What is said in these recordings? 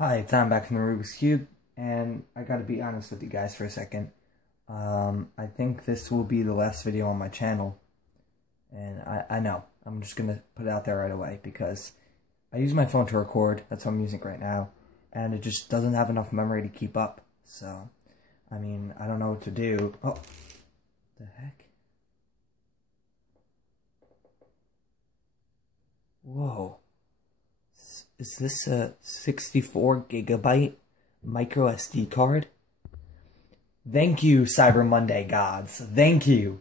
Hi, it's Tom back from the Rubik's Cube, and I gotta be honest with you guys for a second. I think this will be the last video on my channel, and I know, I'm just gonna put it out there right away, because I use my phone to record, that's what I'm using right now, and it just doesn't have enough memory to keep up, so, I mean, I don't know what to do. Oh, the heck? Whoa. Is this a 64 gigabyte micro SD card? Thank you, Cyber Monday gods. Thank you.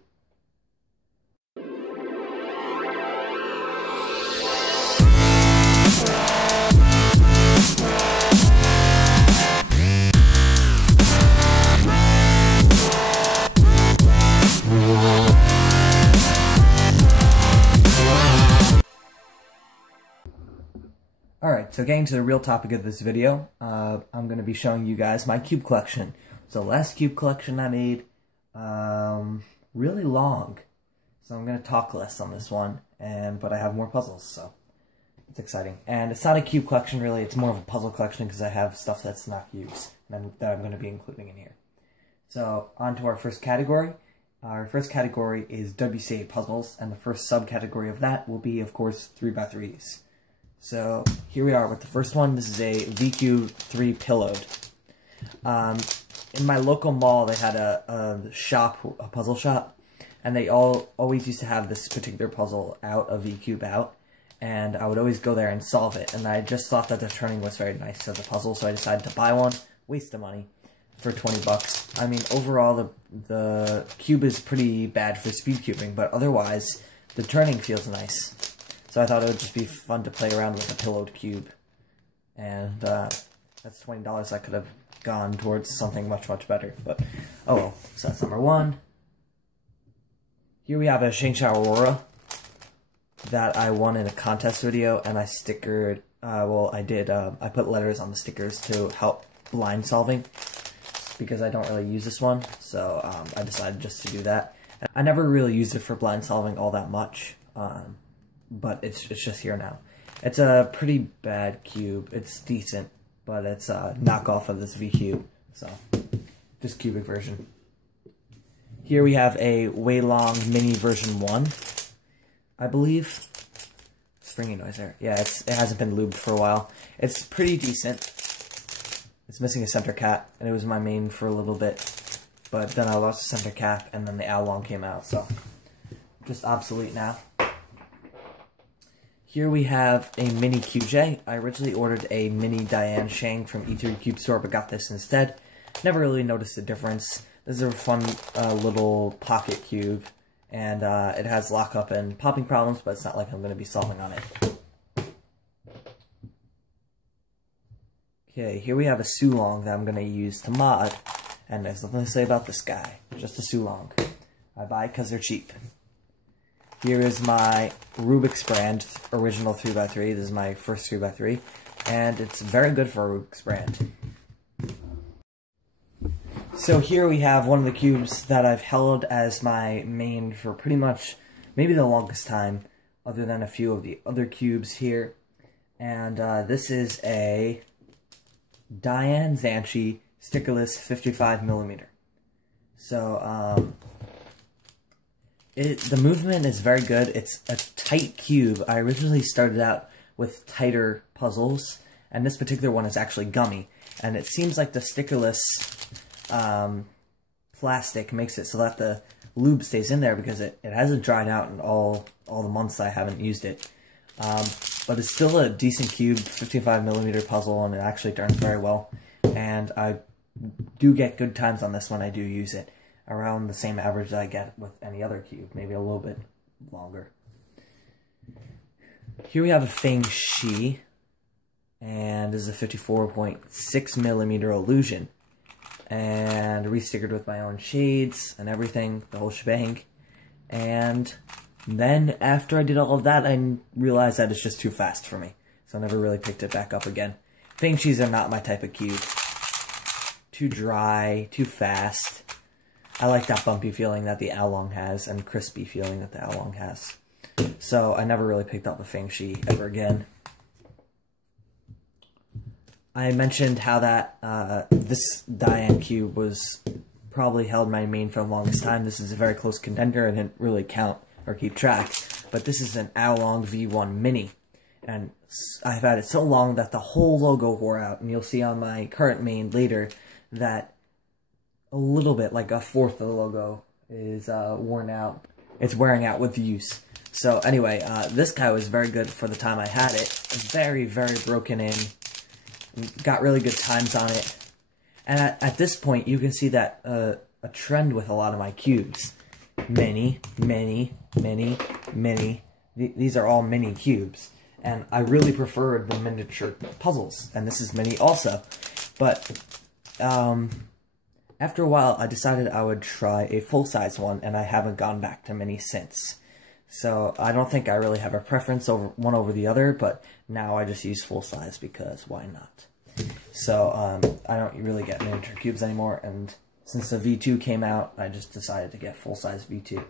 Alright, so getting to the real topic of this video, I'm going to be showing you guys my cube collection. So last cube collection I made, really long, so I'm going to talk less on this one, but I have more puzzles, so it's exciting. And it's not a cube collection really, it's more of a puzzle collection because I have stuff that's not cubes that I'm going to be including in here. So, on to our first category. Our first category is WCA puzzles, and the first subcategory of that will be, of course, 3x3s. So here we are with the first one. This is a VQ3 pillowed. In my local mall, they had a puzzle shop, and they always used to have this particular puzzle out, a VCube out, and I would always go there and solve it. And I just thought that the turning was very nice as a puzzle, so I decided to buy one. Waste of money for 20 bucks. I mean, overall, the cube is pretty bad for speed cubing, but otherwise, the turning feels nice. So I thought it would just be fun to play around with a pillowed cube. And that's $20 I could have gone towards something much, much better. But, oh well. So that's number one. Here we have a Shangsha Aurora that I won in a contest video, and I stickered, I put letters on the stickers to help blind solving, because I don't really use this one, so I decided just to do that. I never really used it for blind solving all that much, but it's just here now. It's a pretty bad cube. It's decent, but it's a knockoff of this V-Cube, so just cubic version. Here we have a Weilong Mini version 1, I believe. Springy noise there. Yeah, it hasn't been lubed for a while. It's pretty decent. It's missing a center cap, and it was my main for a little bit, but then I lost the center cap, and then the Oolong came out, so just obsolete now. Here we have a mini QJ. I originally ordered a mini Diane Shang from E3 Cube Store, but got this instead. Never really noticed the difference. This is a fun little pocket cube, and it has lockup and popping problems, but it's not like I'm going to be solving on it. Okay, here we have a Sulong that I'm going to use to mod, and there's nothing to say about this guy. Just a Sulong. I buy because they're cheap. Here is my Rubik's brand, original 3x3. This is my first 3x3, and it's very good for a Rubik's brand. So here we have one of the cubes that I've held as my main for pretty much, maybe the longest time, other than a few of the other cubes here. And this is a Diane Zanchi stickerless 55mm. So, the movement is very good. It's a tight cube. I originally started out with tighter puzzles, and this particular one is actually gummy. And it seems like the stickerless plastic makes it so that the lube stays in there, because it hasn't dried out in all the months I haven't used it. But it's still a decent cube, 55mm puzzle, and it actually turns very well. And I do get good times on this when I do use it. Around the same average that I get with any other cube, maybe a little bit longer. Here we have a Feng Shi, and this is a 54.6mm Illusion, and restickered with my own shades and everything, the whole shebang. And then after I did all of that, I realized that it's just too fast for me, so I never really picked it back up again. Feng Shis are not my type of cube. Too dry, too fast. I like that bumpy feeling that the Oolong has, and crispy feeling that the Oolong has. So I never really picked up a Feng Shi ever again. I mentioned how that this Diane cube was probably held my main for the longest time. This is a very close contender. I didn't really count or keep track, but this is an Oolong V1 Mini, and I've had it so long that the whole logo wore out, and you'll see on my current main later that a little bit, like a fourth of the logo, is worn out. It's wearing out with use. So anyway, this guy was very good for the time I had it. Very, very broken in. Got really good times on it. And at this point, you can see that a trend with a lot of my cubes. Many. These are all mini cubes. And I really preferred the miniature puzzles. And this is mini also. But after a while, I decided I would try a full-size one, and I haven't gone back to mini since. So I don't think I really have a preference over the other, but now I just use full-size because why not? So I don't really get miniature cubes anymore, and since the V2 came out, I just decided to get full-size V2.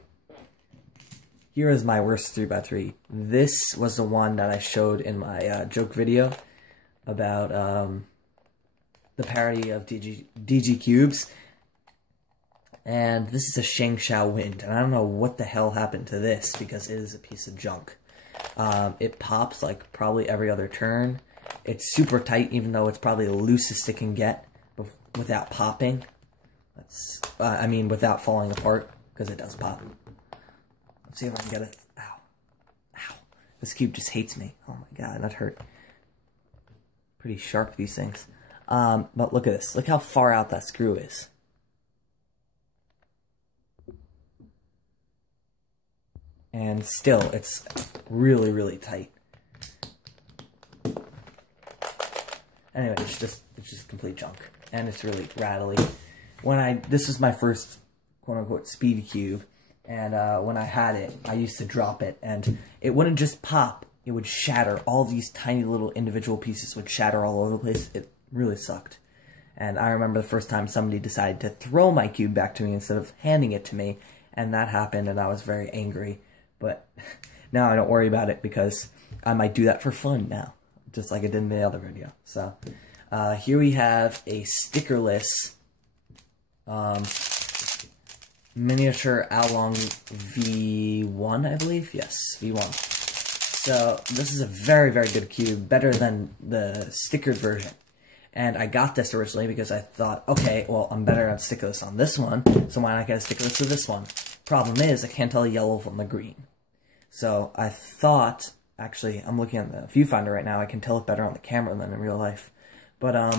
Here is my worst 3x3. This was the one that I showed in my joke video about the parody of DG Cubes. And this is a Shangshao Wind, and I don't know what the hell happened to this, because it is a piece of junk. It pops like probably every other turn. It's super tight, even though it's probably the loosest it can get without popping. I mean, without falling apart, because it does pop. Let's see if I can get it. Ow. Ow. This cube just hates me. Oh my god, that hurt. Pretty sharp, these things. But look at this. Look how far out that screw is. And still, it's really, really tight. Anyway, it's just complete junk, and it's really rattly. This was my first quote-unquote speed cube, and when I had it, I used to drop it, and it wouldn't just pop, it would shatter. All these tiny little individual pieces would shatter all over the place. It really sucked. And I remember the first time somebody decided to throw my cube back to me instead of handing it to me, and that happened, and I was very angry. But now I don't worry about it because I might do that for fun now, just like I did in the other video. So here we have a stickerless miniature Oolong V1, I believe. Yes, V1. So this is a very, very good cube, better than the stickered version. And I got this originally because I thought, okay, well, I'm better at stickerless on this one, so why not get a stickerless to this one? Problem is, I can't tell the yellow from the green. So I thought, actually, I'm looking at the viewfinder right now, I can tell it better on the camera than in real life. But, I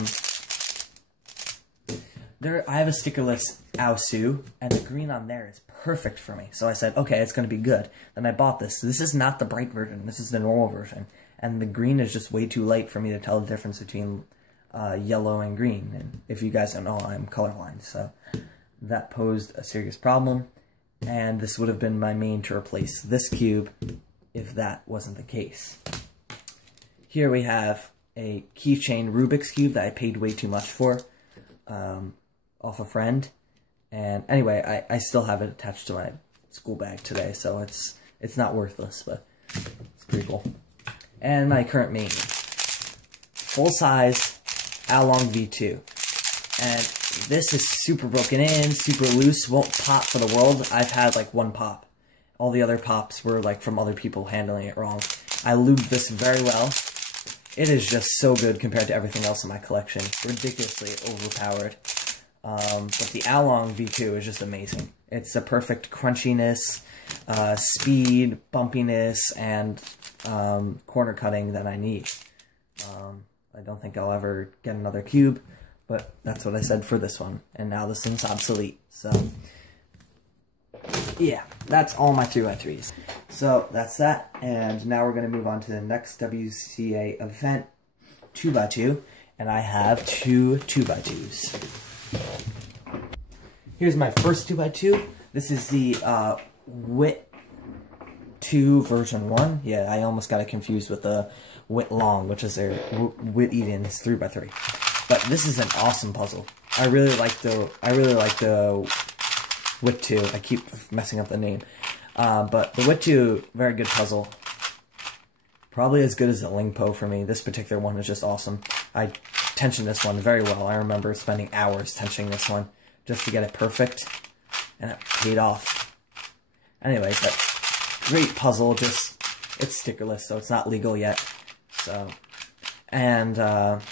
have a stickerless Aosu, and the green on there is perfect for me. So I said, okay, it's going to be good. Then I bought this. This is not the bright version, this is the normal version. And the green is just way too light for me to tell the difference between yellow and green. And if you guys don't know, I'm colorblind, so that posed a serious problem. And this would have been my main to replace this cube if that wasn't the case. Here we have a keychain Rubik's Cube that I paid way too much for off a friend. And anyway, I still have it attached to my school bag today, so it's not worthless, but it's pretty cool. And my current main, full-size Oolong V2. And this is super broken in, super loose, won't pop for the world. I've had like one pop. All the other pops were like from other people handling it wrong. I lubed this very well. It is just so good compared to everything else in my collection. Ridiculously overpowered. But the Oolong V2 is just amazing. It's a perfect crunchiness, speed, bumpiness, and corner cutting that I need. I don't think I'll ever get another cube, but that's what I said for this one. And now this thing's obsolete. So, yeah, that's all my 3x3s. So, that's that. And now we're going to move on to the next WCA event, 2x2. And I have two 2x2s. Here's my first 2x2. This is the Wit 2 version 1. Yeah, I almost got it confused with the Wit Long, which is their Wit Eden's 3x3. But this is an awesome puzzle. I really like the Wit 2. I keep messing up the name. But the Wit 2, very good puzzle. Probably as good as the Lingpo for me. This particular one is just awesome. I tension this one very well. I remember spending hours tensioning this one just to get it perfect, and it paid off. Anyway, but great puzzle. Just it's stickerless, so it's not legal yet. So, and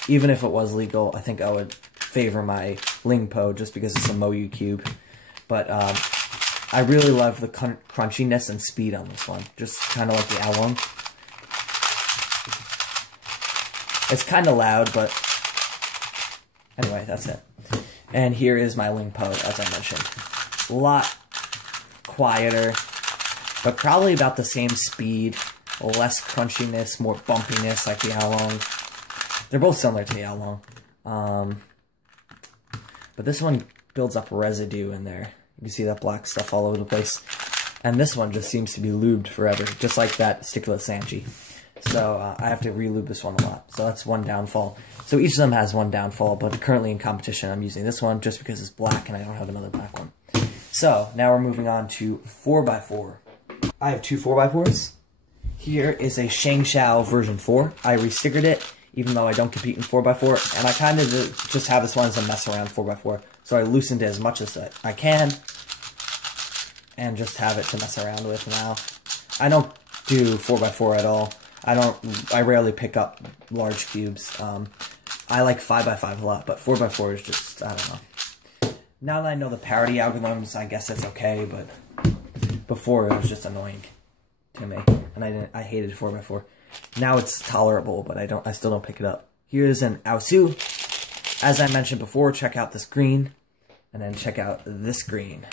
even if it was legal, I think I would favor my Lingpo just because it's a Moyu cube. But I really love the crunchiness and speed on this one, just kind of like the Owl. It's kind of loud, but anyway, that's it. And here is my Lingpo, as I mentioned. A lot quieter, but probably about the same speed. Less crunchiness, more bumpiness, like the Owl. They're both similar to the Owl. But this one builds up residue in there. You can see that black stuff all over the place. And this one just seems to be lubed forever, just like that stickless Angie. So I have to re-lube this one a lot. So that's one downfall. So each of them has one downfall, but currently in competition I'm using this one just because it's black and I don't have another black one. So now we're moving on to 4x4. I have two 4x4s. Here is a Shangshao version 4. I restickered it, even though I don't compete in 4x4, and I kind of just have this one as a mess around 4x4. So I loosened it as much as I can, and just have it to mess around with now. I don't do 4x4 at all. I rarely pick up large cubes. I like 5x5 a lot, but 4x4 is just, I don't know. Now that I know the parity algorithms, I guess it's okay, but before it was just annoying to me, and I hated 4x4. Now it's tolerable, but I still don't pick it up. Here's an Aosu. As I mentioned before, check out this green, and then check out this green.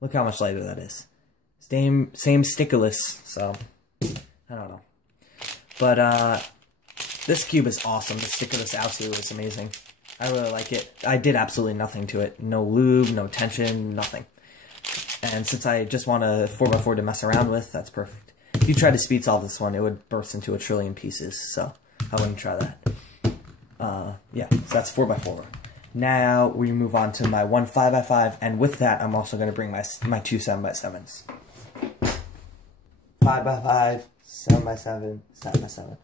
Look how much lighter that is. Same stickerless, so I don't know. But this cube is awesome. The stickerless Aosu is amazing. I really like it. I did absolutely nothing to it. No lube, no tension, nothing. And since I just want a 4x4 to mess around with, that's perfect. If you try to speed solve this one, it would burst into a trillion pieces, so I wouldn't try that. Yeah, so that's 4x4. Now we move on to my one 5x5, and with that, I'm also going to bring my two 7x7s. 5x5, 7x7, 7x7.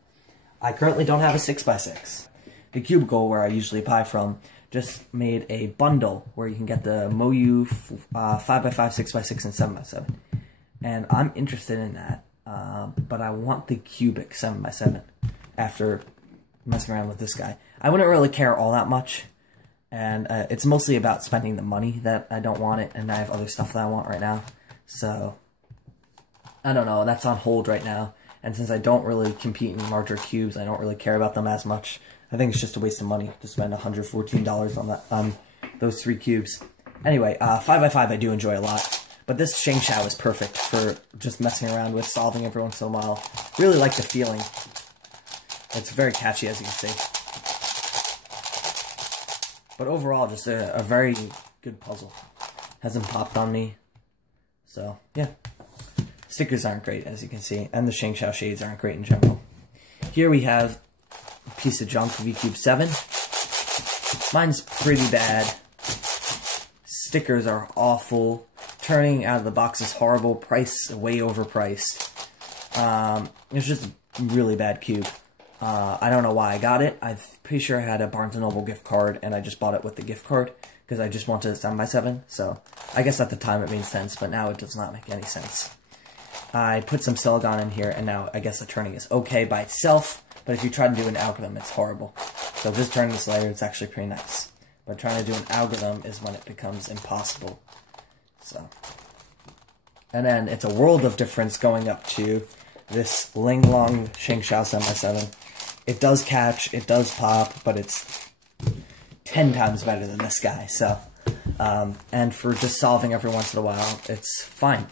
I currently don't have a 6x6. The Cube Goal, where I usually buy from, just made a bundle where you can get the Moyu 5x5, 6x6, and 7x7. And I'm interested in that, but I want the cubic 7x7 after messing around with this guy. I wouldn't really care all that much, and it's mostly about spending the money that I don't want it, and I have other stuff that I want right now. So, I don't know, that's on hold right now. And since I don't really compete in larger cubes, I don't really care about them as much. I think it's just a waste of money to spend $114 on that, those 3 cubes. Anyway, 5x5 I do enjoy a lot, but this Shangshao is perfect for just messing around with, solving every once in a while. Really like the feeling. It's very catchy, as you can see. But overall, just a very good puzzle. Hasn't popped on me. So, yeah. Stickers aren't great, as you can see, and the Shangshao shades aren't great in general. Here we have a piece of junk, VCube 7. Mine's pretty bad. Stickers are awful. Turning out of the box is horrible. Price way overpriced. It's just a really bad cube. I don't know why I got it. I'm pretty sure I had a Barnes & Noble gift card, and I just bought it with the gift card, because I just wanted a 7x7, so I guess at the time it made sense, but now it does not make any sense. I put some silicone in here, and now I guess the turning is okay by itself, but if you try to do an algorithm, it's horrible. So just turning this layer, it's actually pretty nice. But trying to do an algorithm is when it becomes impossible. So, and then it's a world of difference going up to this Ling Long Shangshao 7x7. It does catch, it does pop, but it's 10 times better than this guy. So, and for just solving every once in a while, it's fine.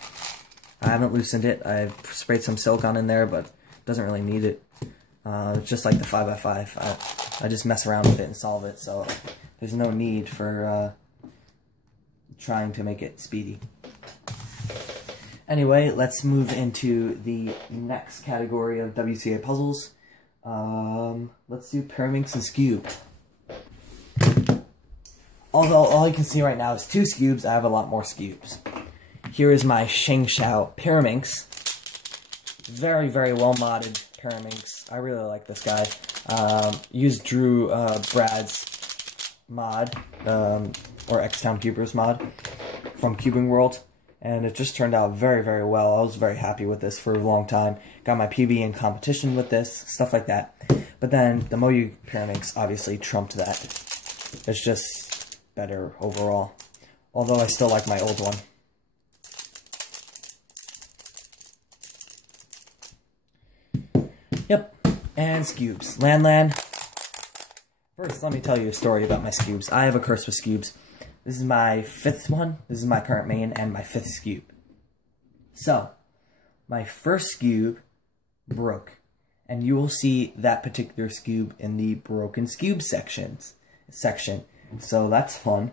I haven't loosened it. I've sprayed some silicone in there, but it doesn't really need it. It's just like the 5x5. I just mess around with it and solve it, so there's no need for trying to make it speedy. Anyway, let's move into the next category of WCA puzzles. Let's do Pyraminx and Skewb. Although all you can see right now is 2 skewbs, I have a lot more skewbs. Here is my Shangshao Pyraminx. Very, very well modded Pyraminx. I really like this guy. Drew Brad's mod, or X-Town Cubers mod from Cubing World, and it just turned out very, very well. I was very happy with this for a long time. Got my PB in competition with this, stuff like that. But then the Moyu Pyraminx obviously trumped that. It's just better overall. Although I still like my old one. Yep, and skewbs. Lan. First, let me tell you a story about my skewbs. I have a curse with skewbs. This is my 5th one. This is my current main and my 5th skewb. So, my first skewb broke. And you will see that particular skewb in the broken skewb section. So that's fun.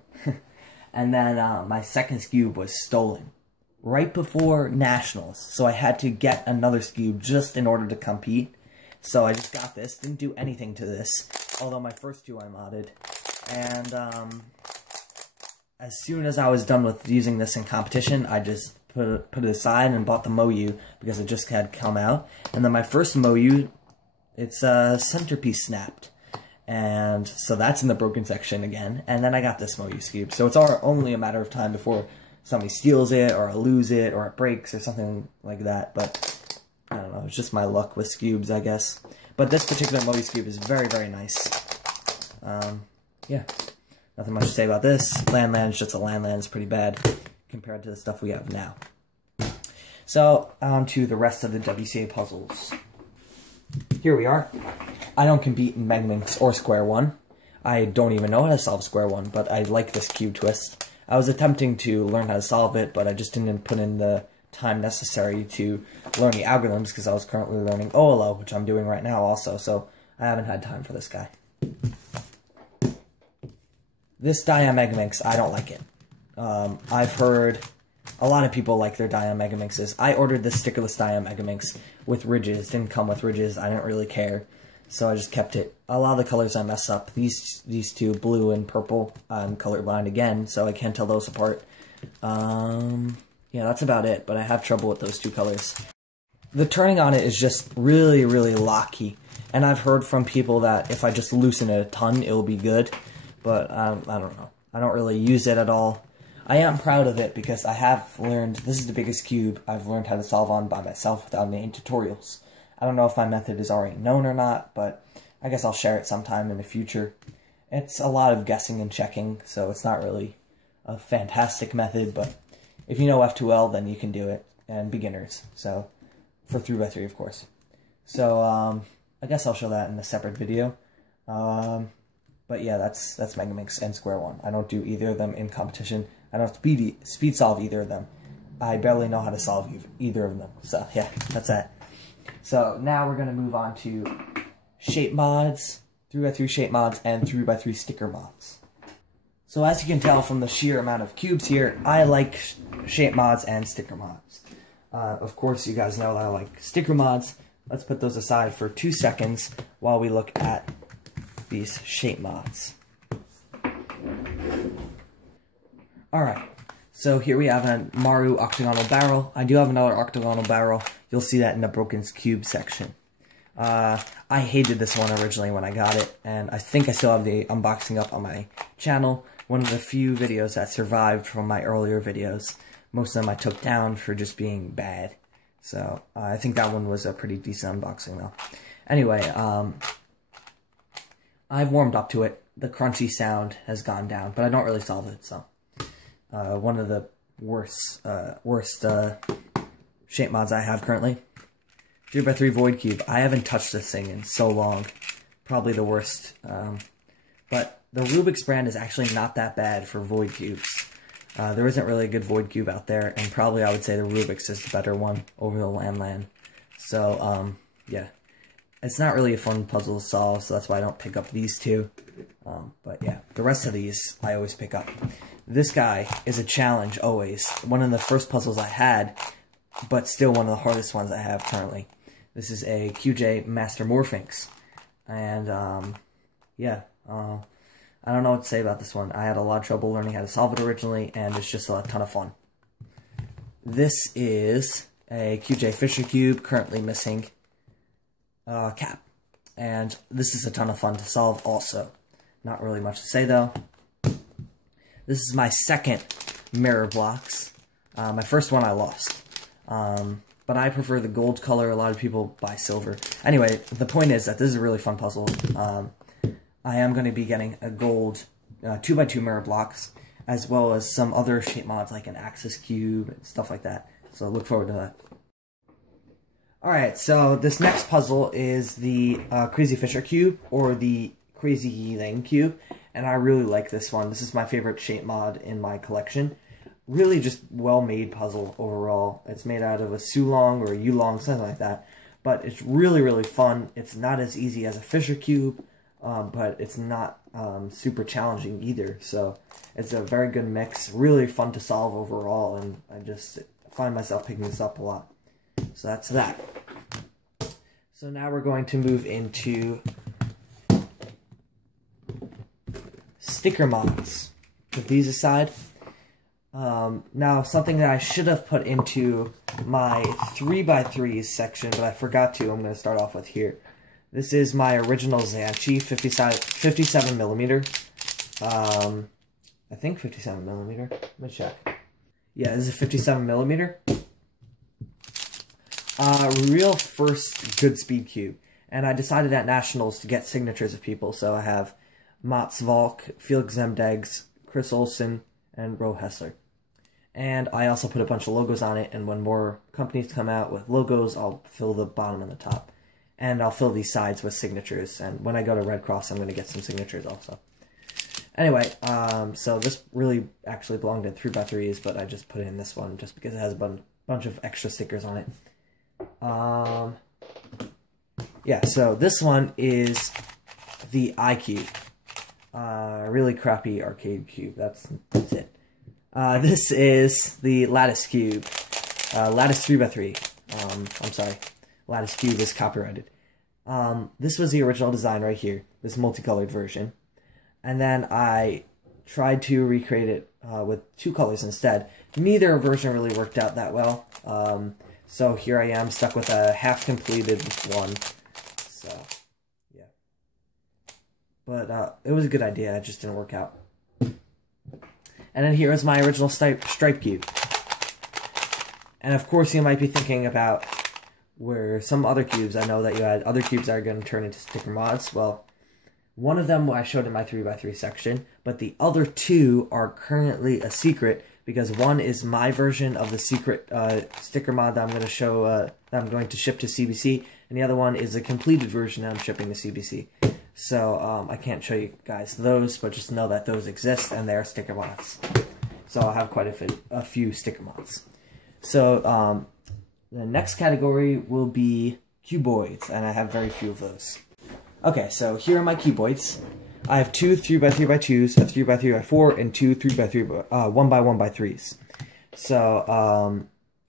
And then my second skewb was stolen right before Nationals. So I had to get another skewb just in order to compete. So I just got this. Didn't do anything to this. Although my first two I modded. And as soon as I was done with using this in competition, I just put it aside and bought the Moyu because it just had come out. And then my first Moyu, its centerpiece snapped. And so that's in the broken section again. And then I got this Moyu skewb. So it's only a matter of time before somebody steals it, or I lose it, or it breaks, or something like that. But I don't know, it's just my luck with skewbs, I guess. But this particular Moyu skewb is very, very nice. Yeah, nothing much to say about this. Lan is just a Lan. It's pretty bad compared to the stuff we have now. So, on to the rest of the WCA puzzles. Here we are. I don't compete in Megaminx or Square One. I don't even know how to solve Square One, but I like this cube twist. I was attempting to learn how to solve it, but I just didn't put in the time necessary to learn the algorithms because I was currently learning OLO, which I'm doing right now also, so I haven't had time for this guy. This die on Megaminx, I don't like it. I've heard a lot of people like their die on Megaminxes. I ordered this stickerless die on Megaminx with ridges. Didn't come with ridges. I didn't really care, so I just kept it. A lot of the colors I mess up. These two, blue and purple, I'm colorblind again, so I can't tell those apart. Yeah, that's about it, but I have trouble with those two colors. The turning on it is just really, really locky, and I've heard from people that if I just loosen it a ton, it'll be good, but I don't know. I don't really use it at all. I am proud of it because I have learned, this is the biggest cube I've learned how to solve on by myself without any tutorials. I don't know if my method is already known or not, but I guess I'll share it sometime in the future. It's a lot of guessing and checking, so it's not really a fantastic method, but if you know F2L, then you can do it, and beginners, so, for 3x3, of course. So, I guess I'll show that in a separate video. But yeah, that's Megaminx and Square One. I don't do either of them in competition. I don't speed solve either of them. I barely know how to solve either of them. So yeah, that's that. So now we're going to move on to shape mods, 3x3 shape mods, and 3x3 sticker mods. So as you can tell from the sheer amount of cubes here, I like shape mods and sticker mods. Of course, you guys know that I like sticker mods. Let's put those aside for 2 seconds while we look at these shape mods. Alright, so here we have a Maru octagonal barrel. I do have another octagonal barrel. You'll see that in the broken cube section. I hated this one originally when I got it, and I think I still have the unboxing up on my channel. One of the few videos that survived from my earlier videos. Most of them I took down for just being bad. So, I think that one was a pretty decent unboxing though. Anyway, I've warmed up to it. The crunchy sound has gone down, but I don't really solve it, so. One of the worst shape mods I have currently. 3x3 Void Cube. I haven't touched this thing in so long. Probably the worst. But the Rubik's brand is actually not that bad for Void Cubes. There isn't really a good Void Cube out there, and probably I would say the Rubik's is the better one over the Lan. So, yeah. It's not really a fun puzzle to solve, so that's why I don't pick up these two. But yeah, the rest of these I always pick up. This guy is a challenge always. One of the first puzzles I had, but still one of the hardest ones I have currently. This is a QJ Master Morphinx. And, yeah, I don't know what to say about this one. I had a lot of trouble learning how to solve it originally, and it's just a ton of fun. This is a QJ Fisher Cube, currently missing cap. and this is a ton of fun to solve also. Not really much to say though. This is my second mirror blocks. My first one I lost. But I prefer the gold color. A lot of people buy silver. Anyway, the point is that this is a really fun puzzle. I am going to be getting a gold 2x2 mirror blocks, as well as some other shape mods like an axis cube and stuff like that. So look forward to that. Alright, so this next puzzle is the Crazy Fisher cube, or the Crazy Thing cube, and I really like this one. This is my favorite shape mod in my collection. Really just well-made puzzle overall. It's made out of a Sulong or a Yulong, something like that. But it's really, really fun. It's not as easy as a Fisher cube, but it's not super challenging either. So it's a very good mix. Really fun to solve overall, and I just find myself picking this up a lot. So that's that. So now we're going to move into sticker mods. Put these aside. Now, something that I should have put into my 3x3s section, but I forgot to, I'm going to start off with here. This is my original Zanchi 57mm. I think 57mm. Let me check. Yeah, this is a 57mm. Real first good speed cube. And I decided at Nationals to get signatures of people, so I have Mats Valk, Felix Zemdegs, Chris Olsen, and Ro Hessler. And I also put a bunch of logos on it, and when more companies come out with logos, I'll fill the bottom and the top. And I'll fill these sides with signatures, and when I go to Red Cross, I'm going to get some signatures also. Anyway, so this really actually belonged in 3x3s, but I just put it in this one just because it has a bunch of extra stickers on it. Yeah, so this one is the iCube. Really crappy arcade cube. That's it. This is the Lattice Cube. Lattice 3x3. I'm sorry. Lattice Cube is copyrighted. This was the original design right here. This multicolored version. And then I tried to recreate it with two colors instead. Neither version really worked out that well. So here I am stuck with a half-completed one. So, yeah. But it was a good idea. It just didn't work out. And then here is my original stripe cube. And of course you might be thinking about where some other cubes. I know that you had other cubes that are going to turn into sticker mods. Well, one of them I showed in my 3x3 section, but the other two are currently a secret, because one is my version of the secret sticker mod that I'm going to show, that I'm going to ship to CBC, and the other one is a completed version that I'm shipping to CBC. So I can't show you guys those, but just know that those exist and they're sticker mods. So I'll have quite a few sticker mods. So the next category will be cuboids, and I have very few of those. Okay, so here are my cuboids. I have two 3x3x2s, a 3x3x4, and two 3x3 1x1x3s. So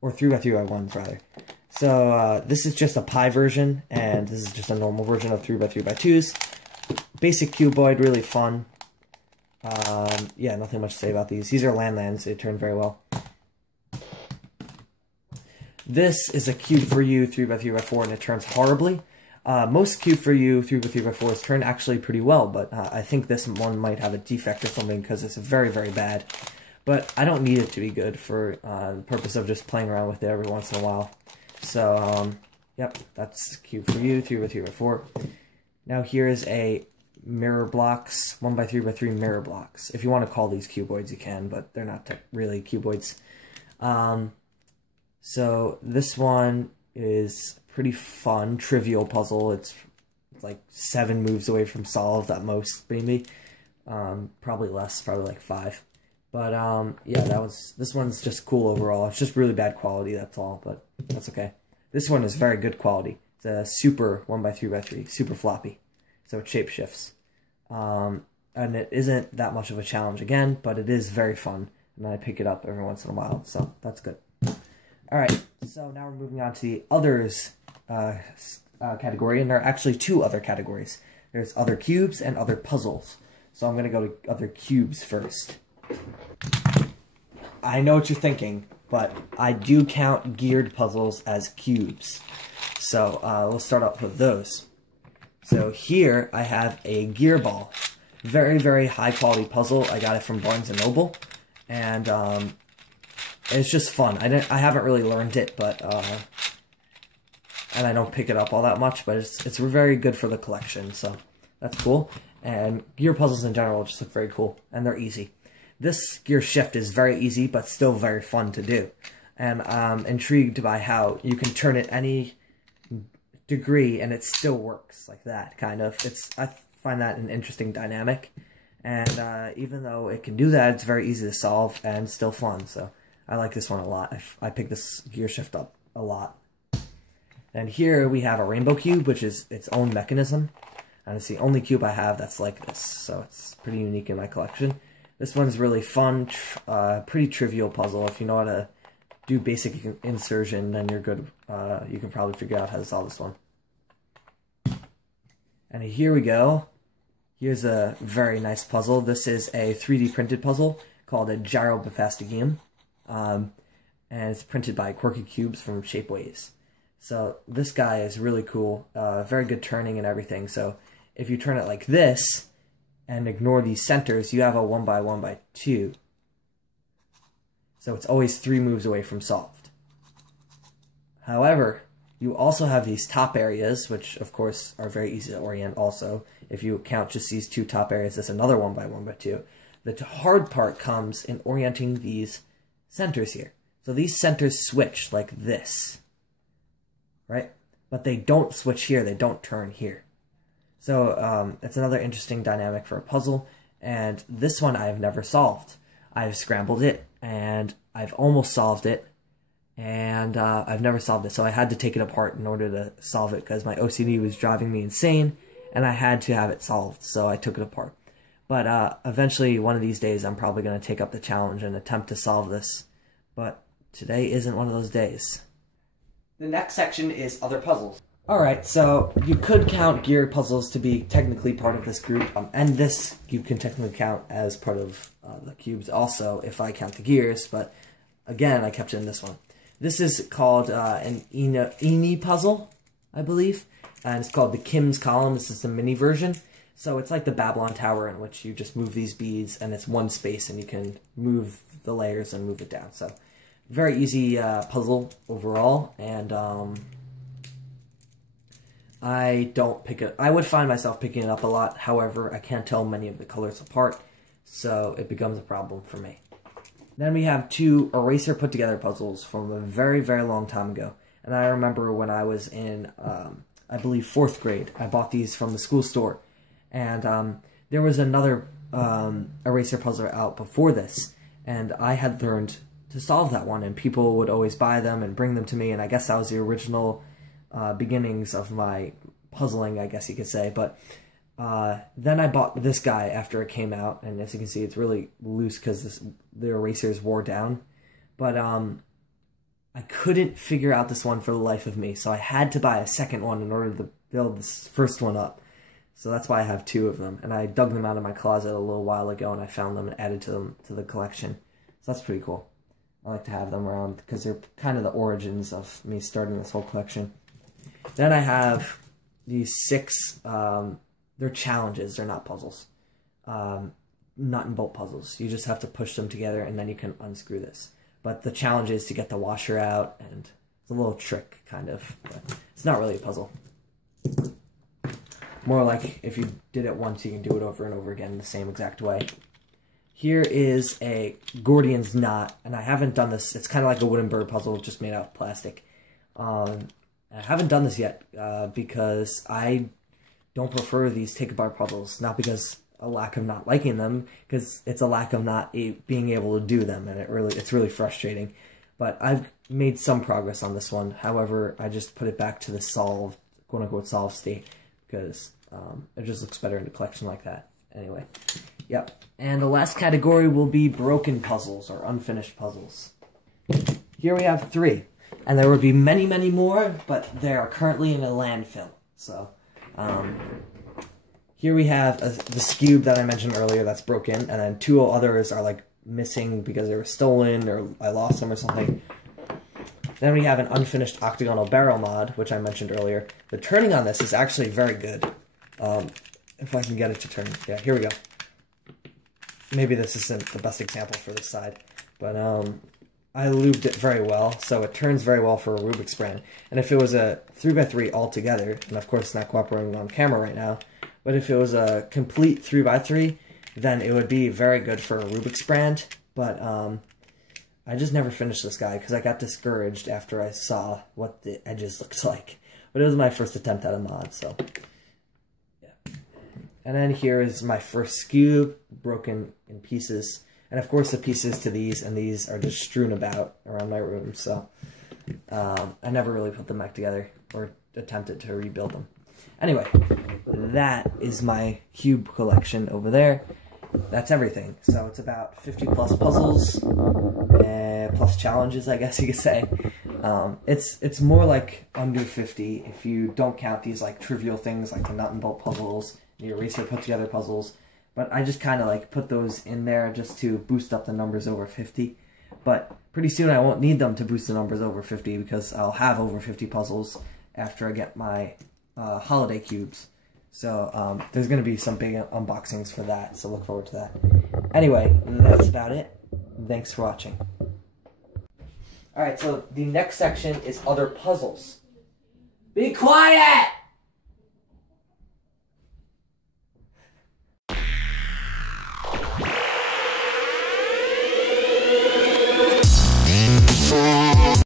or 3x3x1s rather. So this is just a Pi version, and this is just a normal version of 3x3x2s. Basic cuboid, really fun. Yeah, nothing much to say about these. These are landlands, they turn very well. This is a Cube for You 3x3x4, and it turns horribly. Most Cube for You 3x3x4s turn actually pretty well, but I think this one might have a defect or something because it's very, very bad. But I don't need it to be good for the purpose of just playing around with it every once in a while. So, yep, that's Cube for You 3x3x4. Now here is a mirror blocks, 1x3x3 mirror blocks. If you want to call these cuboids, you can, but they're not really cuboids. So this one is pretty fun, trivial puzzle. It's like 7 moves away from solved at most, maybe. Probably less, probably like 5. But yeah, this one's just cool overall. It's just really bad quality, that's all, but that's okay. This one is very good quality. It's a super 1x3x3, super floppy. So it shape shifts. And it isn't that much of a challenge again, but it is very fun. And I pick it up every once in a while, so that's good. Alright, so now we're moving on to the others category, and there are actually 2 other categories. There's other cubes and other puzzles. So I'm going to go to other cubes first. I know what you're thinking, but I do count geared puzzles as cubes. So we'll start off with those. So here I have a gear ball. Very, very high quality puzzle. I got it from Barnes & Noble. And it's just fun. I haven't really learned it, but and I don't pick it up all that much, but it's very good for the collection, so that's cool. And gear puzzles in general just look very cool, and they're easy. This gear shift is very easy, but still very fun to do. And I'm intrigued by how you can turn it any degree and it still works like that, kind of. I find that an interesting dynamic. And even though it can do that, it's very easy to solve and still fun. So I like this one a lot. I picked this gear shift up a lot. And here we have a rainbow cube, which is its own mechanism. And it's the only cube I have that's like this. So it's pretty unique in my collection. This one's really fun, pretty trivial puzzle. If you know how to do basic insertion, then you're good. You can probably figure out how to solve this one. And here we go. Here's a very nice puzzle. This is a 3D printed puzzle called a Gyrobifastigium. And it's printed by Quirky Cubes from Shapeways. So this guy is really cool. Very good turning and everything. So if you turn it like this and ignore these centers, you have a 1x1x2. So it's always 3 moves away from solved. However, you also have these top areas, which of course are very easy to orient also. If you count just these 2 top areas, that's another 1x1x2. The hard part comes in orienting these centers here. So these centers switch like this, right? But they don't switch here, they don't turn here. So it's another interesting dynamic for a puzzle. And this one I've never solved. I've scrambled it, and I've almost solved it, and I've never solved it. So I had to take it apart in order to solve it, because my OCD was driving me insane, and I had to have it solved, so I took it apart. But eventually, one of these days, I'm probably going to take up the challenge and attempt to solve this. But today isn't one of those days. The next section is other puzzles. Alright, so you could count gear puzzles to be technically part of this group, and this you can technically count as part of the cubes also, if I count the gears, but again, I kept it in this one. This is called an Eni puzzle, I believe, and it's called the Kim's Column. This is the mini version. So it's like the Babylon Tower, in which you just move these beads, and it's one space, and you can move the layers and move it down. So very easy puzzle overall, and I don't pick it. I would find myself picking it up a lot. However, I can't tell many of the colors apart, so it becomes a problem for me. Then we have 2 eraser put together puzzles from a very, very long time ago. And I remember when I was in, I believe, 4th grade, I bought these from the school store. And there was another eraser puzzle out before this, and I had learned to solve that one, and people would always buy them and bring them to me, and I guess that was the original beginnings of my puzzling, I guess you could say. But then I bought this guy after it came out, and as you can see, it's really loose because the erasers wore down. But I couldn't figure out this one for the life of me, so I had to buy a second one in order to build this first one up. So that's why I have 2 of them, and I dug them out of my closet a little while ago, and I found them and added to the collection. So that's pretty cool. I like to have them around because they're kind of the origins of me starting this whole collection. Then I have these 6, they're challenges, they're not puzzles. Nut and bolt puzzles. You just have to push them together and then you can unscrew this. But the challenge is to get the washer out, and it's a little trick, kind of. But it's not really a puzzle. More like if you did it once, you can do it over and over again the same exact way. Here is a Gordian's knot, and I haven't done this. It's kind of like a wooden bird puzzle, just made out of plastic. I haven't done this yet because I don't prefer these take-apart puzzles. Not because a lack of not liking them, because it's a lack of not being able to do them, and it's really frustrating. But I've made some progress on this one. However, I just put it back to the solved, quote-unquote, solved state, because it just looks better in a collection like that. Anyway, yep. And the last category will be broken puzzles, or unfinished puzzles. Here we have 3. And there would be many, many more, but they are currently in a landfill. So, here we have the skewb that I mentioned earlier that's broken, and then 2 others are like missing because they were stolen or I lost them or something. Then we have an unfinished octagonal barrel mod, which I mentioned earlier. The turning on this is actually very good. If I can get it to turn. Yeah, here we go. Maybe this isn't the best example for this side, but I lubed it very well, so it turns very well for a Rubik's brand. And if it was a 3x3 altogether, and of course it's not cooperating on camera right now, but if it was a complete 3x3, then it would be very good for a Rubik's brand. But I just never finished this guy because I got discouraged after I saw what the edges looked like. But it was my first attempt at a mod, so yeah. And then here is my first skewb, broken in pieces. And of course the pieces to these and these are just strewn about around my room, so I never really put them back together or attempted to rebuild them. Anyway, that is my cube collection over there. That's everything. So it's about 50 plus puzzles, plus challenges, I guess you could say. It's more like under 50 if you don't count these like trivial things like the nut and bolt puzzles, the eraser put together puzzles. But I just kind of like put those in there just to boost up the numbers over 50. But pretty soon I won't need them to boost the numbers over 50 because I'll have over 50 puzzles after I get my holiday cubes. So there's going to be some big unboxings for that, so look forward to that. Anyway, that's about it. Thanks for watching. Alright, so the next section is other puzzles. Be quiet!